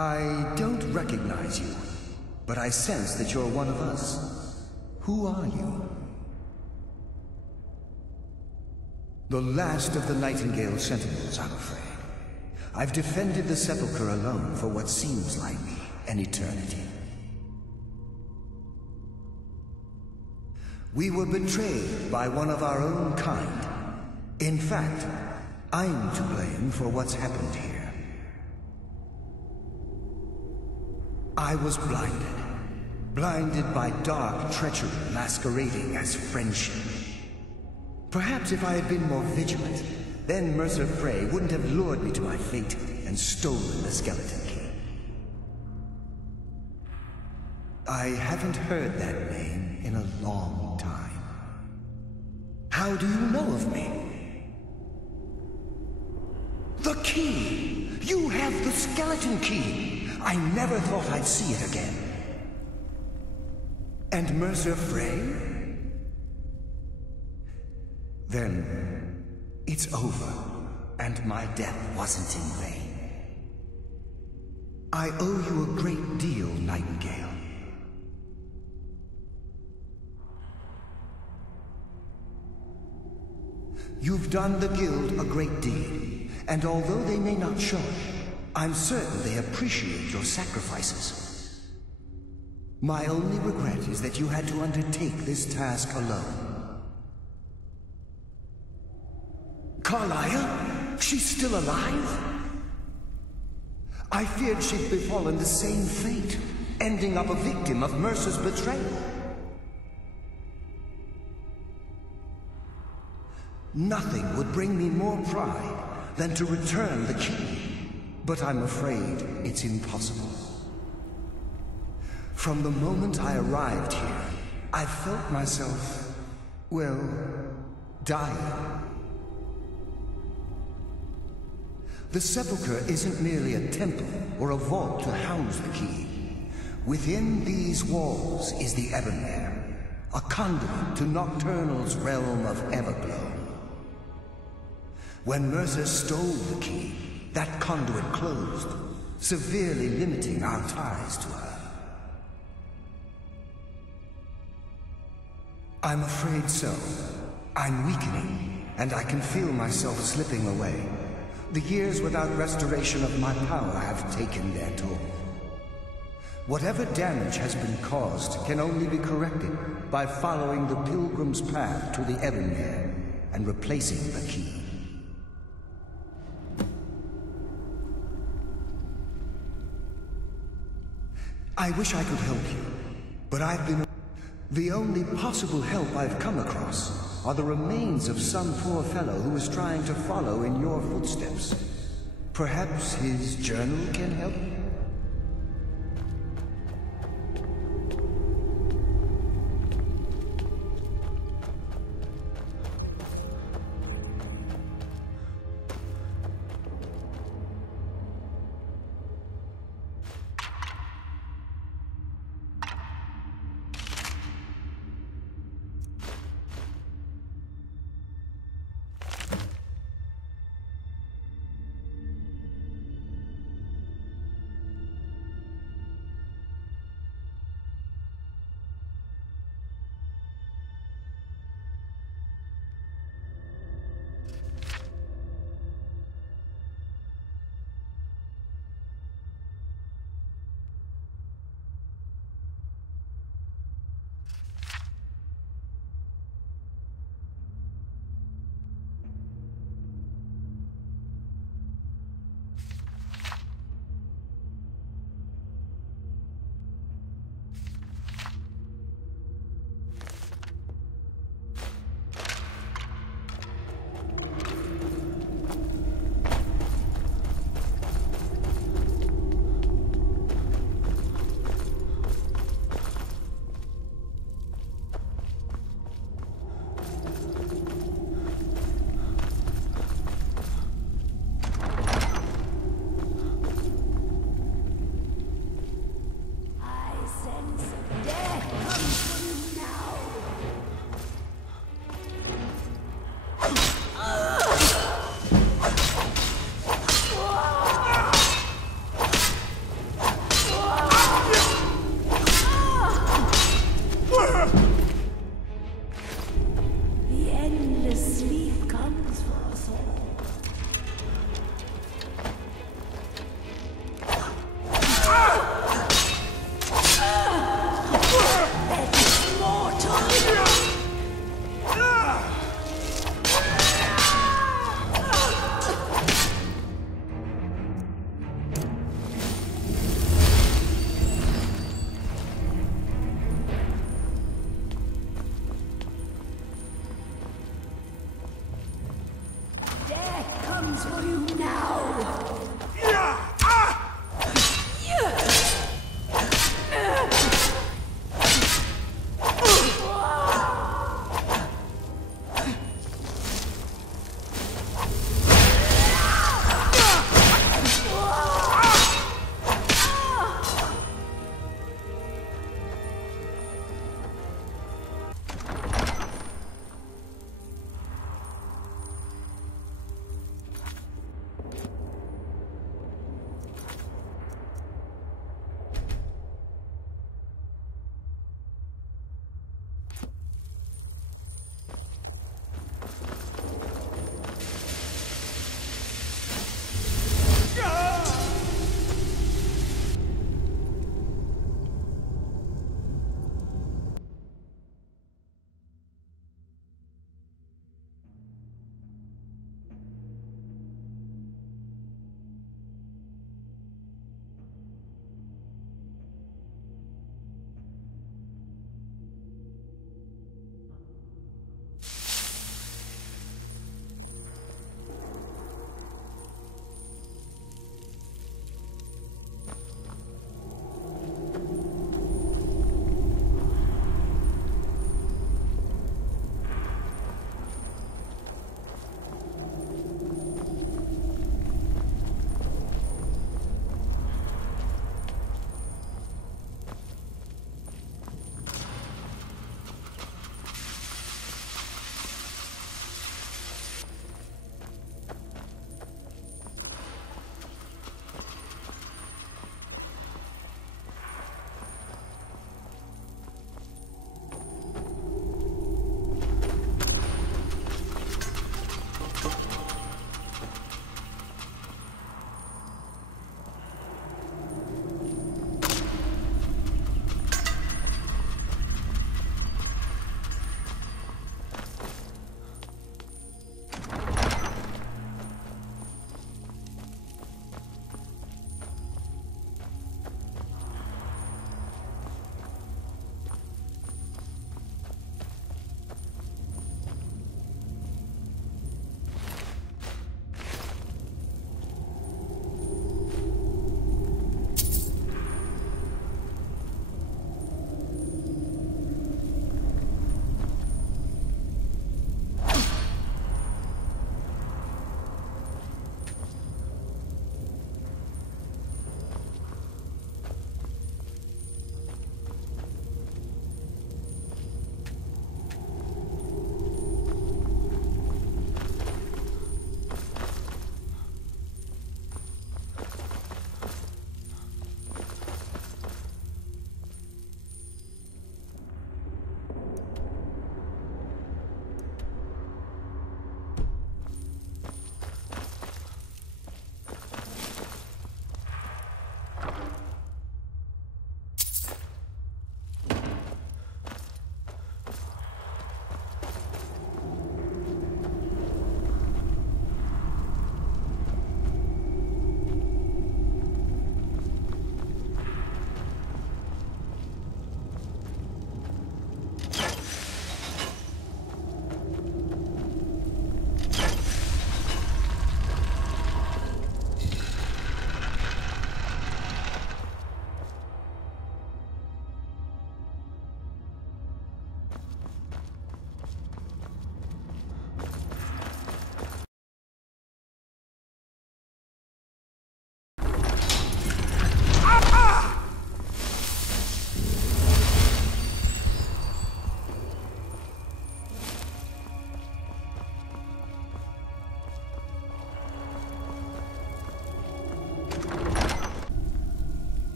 I don't recognize you, but I sense that you're one of us. Who are you? The last of the Nightingale Sentinels, I'm afraid. I've defended the Sepulcher alone for what seems like an eternity. We were betrayed by one of our own kind. In fact, I'm to blame for what's happened here. I was blinded by dark treachery masquerading as friendship. Perhaps if I had been more vigilant, then Mercer Frey wouldn't have lured me to my fate and stolen the skeleton key. I haven't heard that name in a long time. How do you know of me? The key! You have the skeleton key! I never thought I'd see it again. And Mercer Frey? Then, it's over, and my death wasn't in vain. I owe you a great deal, Nightingale. You've done the Guild a great deed, and although they may not show it, I'm certain they appreciate your sacrifices. My only regret is that you had to undertake this task alone. Carlia? She's still alive? I feared she'd befallen the same fate, ending up a victim of Mercer's betrayal. Nothing would bring me more pride than to return the key, but I'm afraid it's impossible. From the moment I arrived here, I felt myself, well, dying. The Sepulcher isn't merely a temple or a vault to house the key. Within these walls is the Ebonmere, a conduit to Nocturnal's realm of Everglow. When Mercer stole the key, that conduit closed, severely limiting our ties to her. I'm afraid so. I'm weakening, and I can feel myself slipping away. The years without restoration of my power have taken their toll. Whatever damage has been caused can only be corrected by following the Pilgrim's path to the Ebonmere and replacing the key. I wish I could help you, but I've been... The only possible help I've come across are the remains of some poor fellow who is trying to follow in your footsteps. Perhaps his journal can help?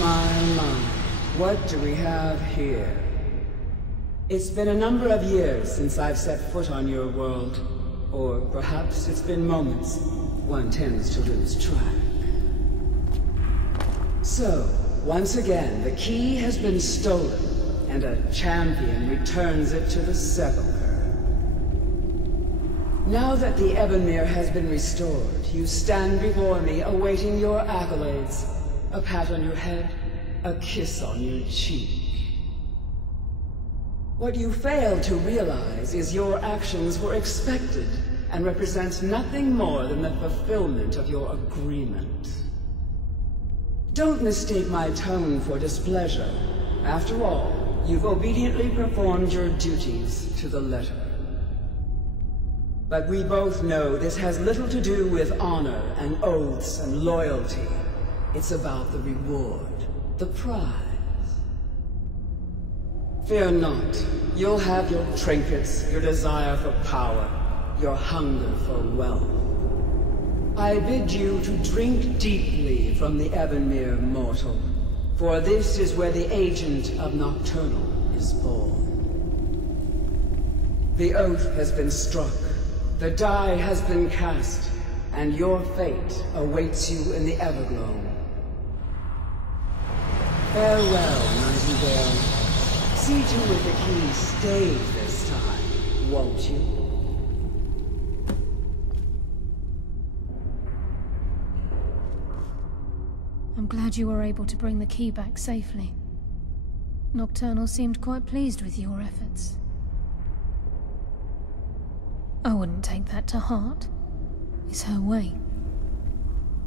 My, what do we have here? It's been a number of years since I've set foot on your world. Or perhaps it's been moments. One tends to lose track. So, once again, the key has been stolen, and a champion returns it to the Sepulcher. Now that the Ebonmere has been restored, you stand before me awaiting your accolades. A pat on your head, a kiss on your cheek. What you fail to realize is your actions were expected and represent nothing more than the fulfillment of your agreement. Don't mistake my tone for displeasure. After all, you've obediently performed your duties to the letter. But we both know this has little to do with honor and oaths and loyalty. It's about the reward, the prize. Fear not. You'll have your trinkets, your desire for power, your hunger for wealth. I bid you to drink deeply from the Ebonmere mortal, for this is where the agent of Nocturnal is born. The oath has been struck, the die has been cast, and your fate awaits you in the Everglow. Farewell, Nightingale. See to it the key stays this time, won't you? I'm glad you were able to bring the key back safely. Nocturnal seemed quite pleased with your efforts. I wouldn't take that to heart. It's her way.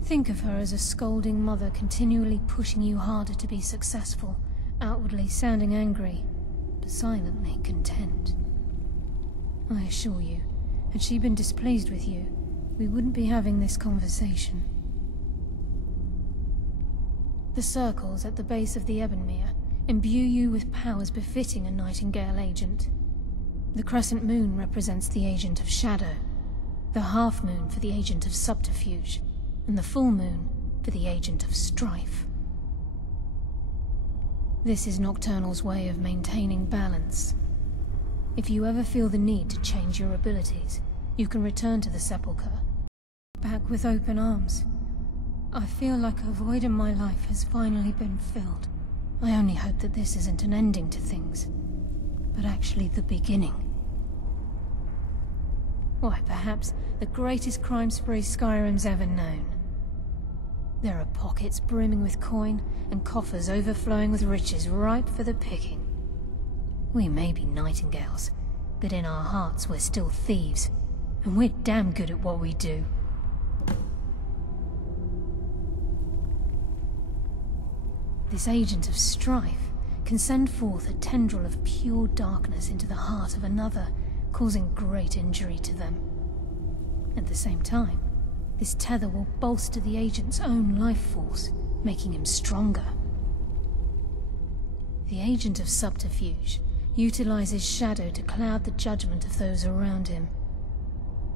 Think of her as a scolding mother continually pushing you harder to be successful, outwardly sounding angry, but silently content. I assure you, had she been displeased with you, we wouldn't be having this conversation. The circles at the base of the Ebonmere imbue you with powers befitting a Nightingale agent. The crescent moon represents the agent of shadow, the half moon for the agent of subterfuge, and the full moon for the agent of strife. This is Nocturnal's way of maintaining balance. If you ever feel the need to change your abilities, you can return to the Sepulcher, back with open arms. I feel like a void in my life has finally been filled. I only hope that this isn't an ending to things, but actually the beginning. Why, perhaps the greatest crime spree Skyrim's ever known. There are pockets brimming with coin, and coffers overflowing with riches ripe for the picking. We may be Nightingales, but in our hearts we're still thieves, and we're damn good at what we do. This agent of strife can send forth a tendril of pure darkness into the heart of another, causing great injury to them. At the same time, this tether will bolster the agent's own life force, making him stronger. The agent of subterfuge utilizes shadow to cloud the judgment of those around him.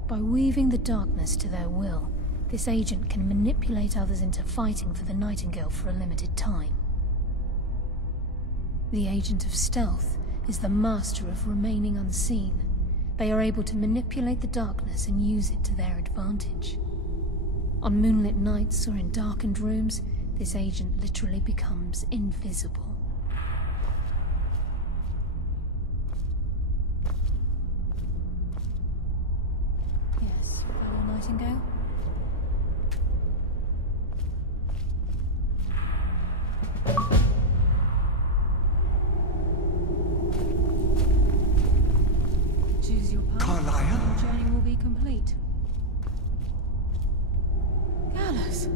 By weaving the darkness to their will, this agent can manipulate others into fighting for the Nightingale for a limited time. The agent of stealth is the master of remaining unseen. They are able to manipulate the darkness and use it to their advantage. On moonlit nights or in darkened rooms, this agent literally becomes invisible. Yes, fellow Nightingale? Choose your path, and your journey will be complete. Gallus!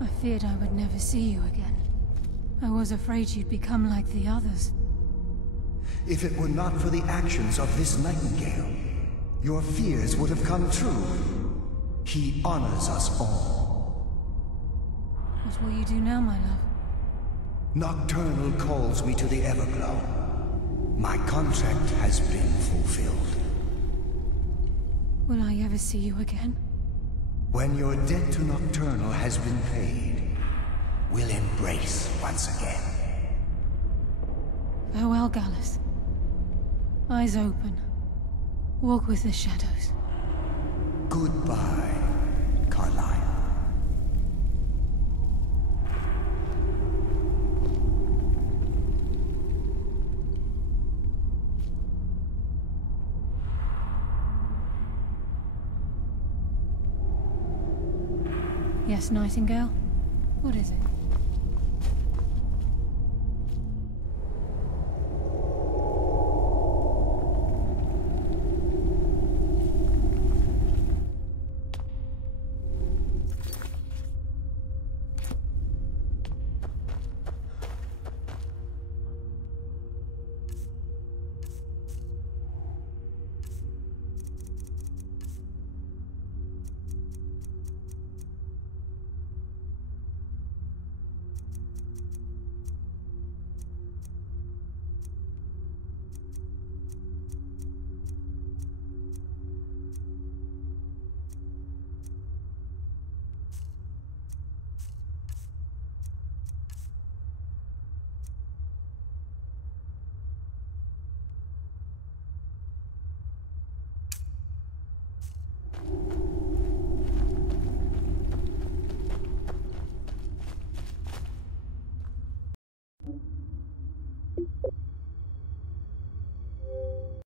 I feared I would never see you again. I was afraid you'd become like the others. If it were not for the actions of this Nightingale, your fears would have come true. He honors us all. What will you do now, my love? Nocturnal calls me to the Everglow. My contract has been fulfilled. Will I ever see you again? When your debt to Nocturnal has been paid, we'll embrace once again. Farewell, Gallus. Eyes open. Walk with the shadows. Goodbye, Carlyle. Yes, Nightingale? What is it?